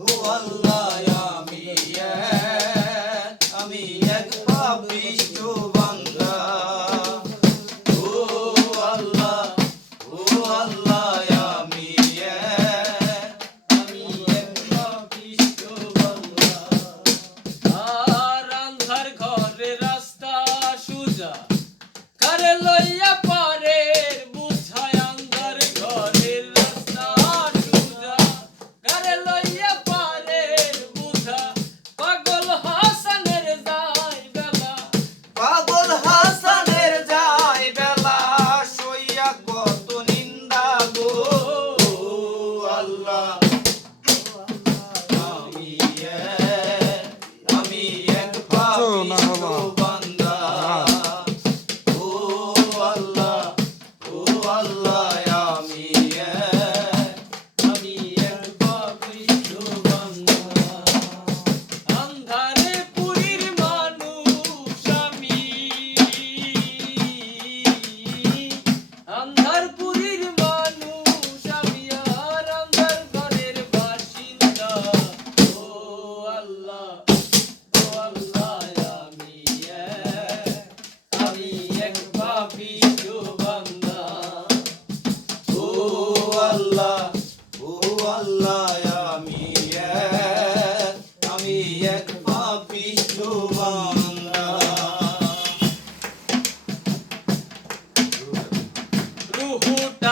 আল্লাহ ಊಟ